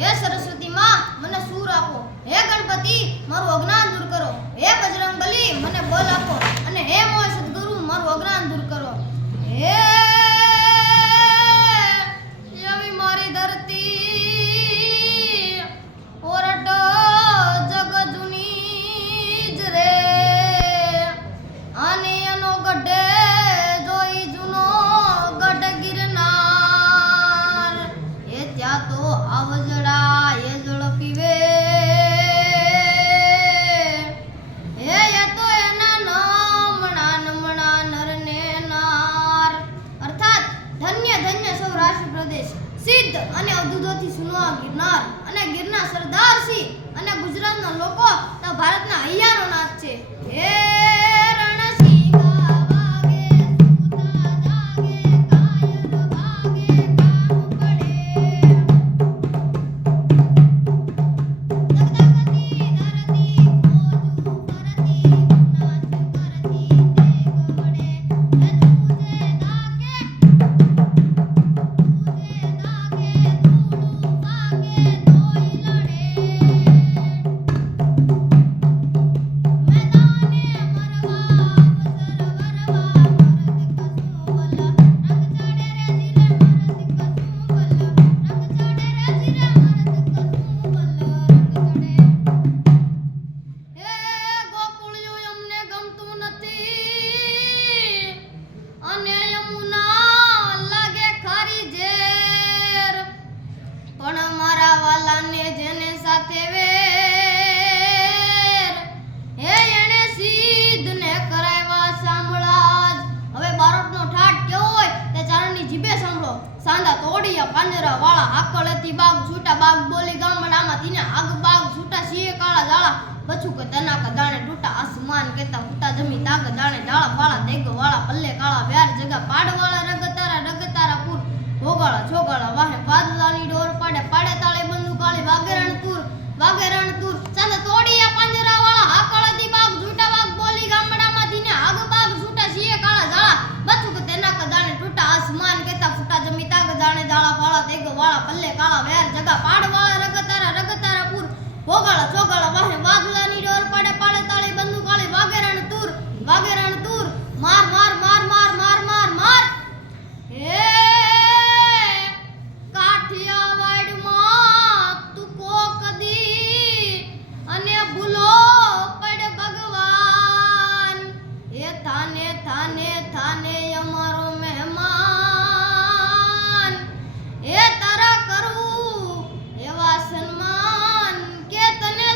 હે સરસ્વતી માં મને સૂર આપો, હે ગણપતિ મારું અજ્ઞાન દૂર કરો, હે બજરંગબલી મને બળ આપો, અને હે મોહ સદગુરુ મારું અજ્ઞાન દૂર કરો. હે એવી મારી ધરતી ઓરટ જગ જૂની જ રે, અને એનો ગઢે જોઈ જૂનો ગઢ ગિરનાર, એ ત્યાં તો આવજડા એ જળ પીવે, એ તો એના નમણા નમણા નર ને નાર. અર્થાત ધન્ય ધન્ય સૌરાષ્ટ્ર પ્રદેશ, સિદ્ધ અને અવધૂતોથી સુનવા ગિરનાર, અને ગિરના સરદાર સિંહ અને ગુજરાતના લોકો તો ભારતના હૈયાનો નાથ છે. હે રણસિંગા વાગે સૂતા જાગે, કાયર ભાગે કામ પડે, જગદગતી ધરતી ખોજું કરતી, નાશ કરતી તે ગમડે, એ તુજે દાગે ધૂળું વાગે તોય લડે, મેદાને મરવા અવસર વરવા, મરદ કસું બલ રંગ ચડે રે જીરે, મરદ કસું બલ રંગ ચડે રે જીરે, મરદ કસું બલ રંગ ચડે. હે ગોકુળિયું અમને ગમતું નથી, અને યમુના લાગે ખારી ઝેર, પણ મારા વાલાને જેને સાથે વેર, હે એણે સિદ્ધને કરાવ્યા સાંભળા જ. હવે બારોટનો ઠાઠ કેવો હોય તે ચારણની જીભે સાંભળો. સાંદા તોડિયા પાંજરા વાળા, આકળેથી બાગ છૂટા, બાગ બોલી ગામડામાં તીને આગ બાગ છૂટા, સિંહે કાળા જાળા, બચું કે તનાક દાણે તૂટા, આસમાન કેતા ફૂટા, જમી તાગ દાણે ડાળા પાળા, દેગ વાળા પલ્લે કાળા, વ્યાર જગા પાડવાળા, રગતારા પૂર, ભોગાળા છોગાળા વાહે વાદળાની ડોર પાડે, પાડે તાળે બંદુ કાળી, વાગે રણ તૂર, ચાંદા તોડિયા પાંજરા વાળા, આકળેથી બાગ છૂટા, બાગ બોલી ગામડામાં તીને આગ બાગ છૂટા, સિંહે કાળા જાળા, બચું કે તનાક દાણે તૂટા, આસમાન કેતા ફૂટા, જમી તાગ દાણે ડાળા પાળા, દેગ વાળા પલ્લે કાળા, વ્યાર જગા પાડવાળા, રગતારા પૂર, ભોગાળા છોગાળા વાહે વાદળાની ડોર પાડે, પાડે તાળી બંદુ કાળી, વાગે રણ તૂર, માર માર માર માર માર માર માર. હે કાઠિયાવાડમાં તું કોક દી અને ભૂલો પડ ભગવાન, એ થાને થાને થાને અમારો મહેમાન, એ તારા કરું એવા સન્માન કે તને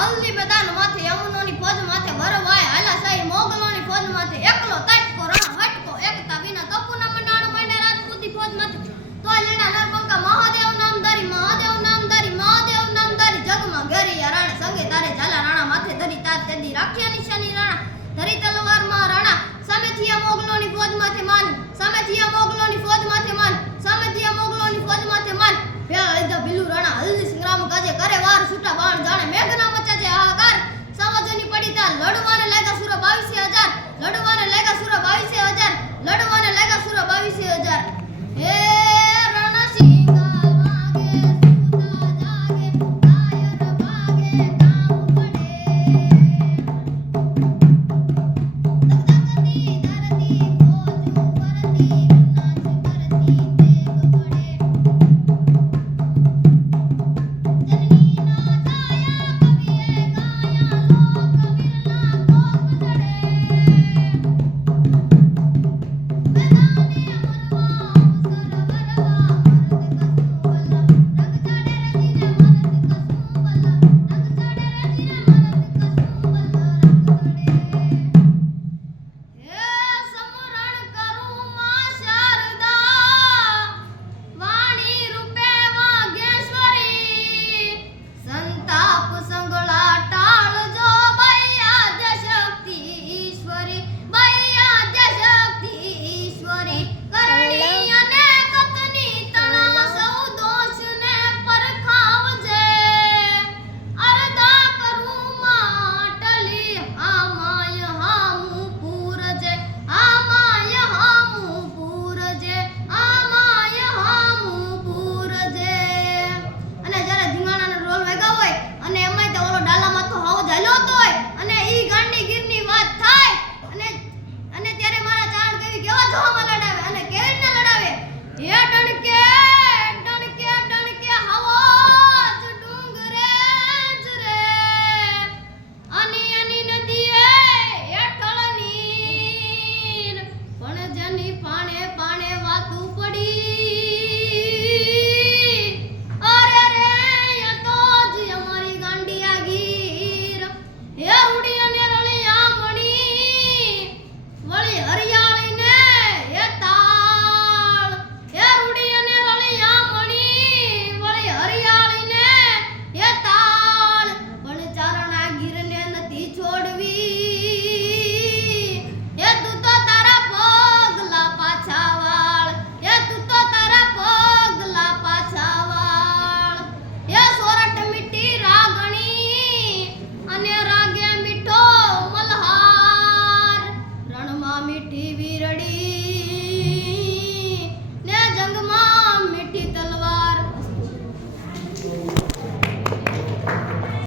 હલ્દી મેદાન માથે યમુનોની ફોજ માથે બરવાય હાલા સાઈ મોગલોની ફોજ માથે એકલો તાટકો રણ હટકો એકતા વિના કપુના મંડાણ મહિને રાજપૂતી ફોજ માથે તો લેણા નરપંકા મહાદેવ નામધારી મહાદેવ નામધારી મહાદેવ નામધારી જગમાં ઘેરિયા રાણા સંગે તારે ઝાલા રાણા માથે ધરી તાર તેદી રાખ્યા નિશાની રાણા ધરી તલવારમાં રાણા સામેથી આ મોગલોની ફોજ માથે માન સામેથી આ મોગલોની ફોજ માથે માન સામેથી આ મોગલોની ફોજ માથે માન ભેળા લીધા ભીલું રાણા હલ્દી સંગ્રામ કાજે કરે વાર છૂટા બાણ જાણે મેઘના મચાજે હાહાકાર સાવજની પડી તા લડવાને લાગ્યા સુર 22,000 લડવાને લાગ્યા સુર 22,000 લડવાને લાગ્યા સુર 22,000